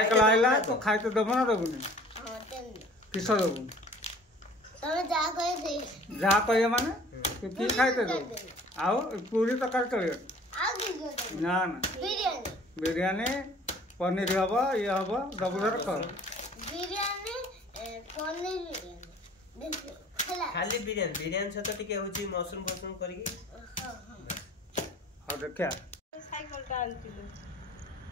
cycle आइला तो खाइते देबो ना देबो नहीं किस देबो तमे जा कहिए माने की खाइते दो आओ पूरी तक चलिए ना ना बिरयानी पनीर हबो ये हबो दबुधर कर बिरयानी पनीर खाली बिरयानी से तो टिके होची मशरूम फशरूम करके हां देखा साइकिल का आनतिलो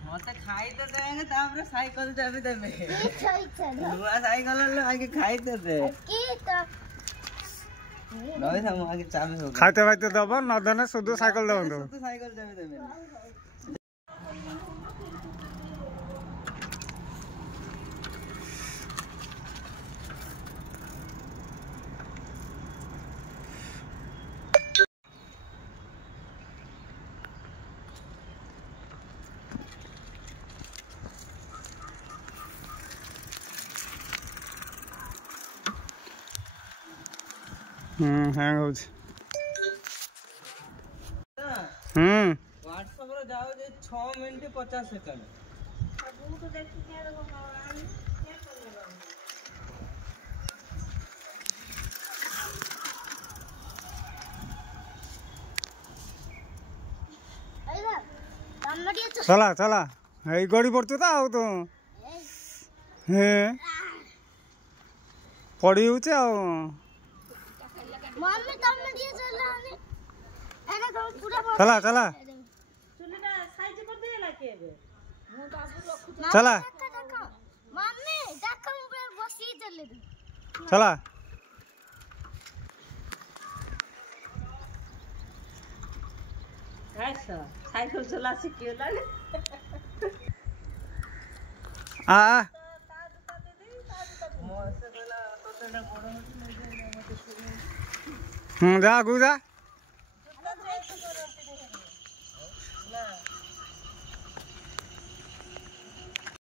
मते खाई तो देंगे तापर साइकिल देबे देबे इच्छा नुआ साइकिल ले आगे खाई तो दे की तो रवि हम आगे चाबे हो खाइते खाइते दबो न देने शुद्ध साइकिल दबो शुद्ध साइकिल देबे देबे हैंग हो व्हाट्सएप रे जाओ जे 6 मिनिट 50 सेकंड अब वो तो देखि के देखो भगवान क्या करने बा चला चला ए गड़ी पड़तो ता आउ तो हे पड़ी होचे आ मम्मी तुमने दिए चलाने एना तो पूरा चला चला चुलीटा साइज कर देला के बे मु तो आबु रखु चला मम्मी देखो ऊपर बसी चले दे चला ऐसा साइकिल चला सीखियो लाले आ जा गुजा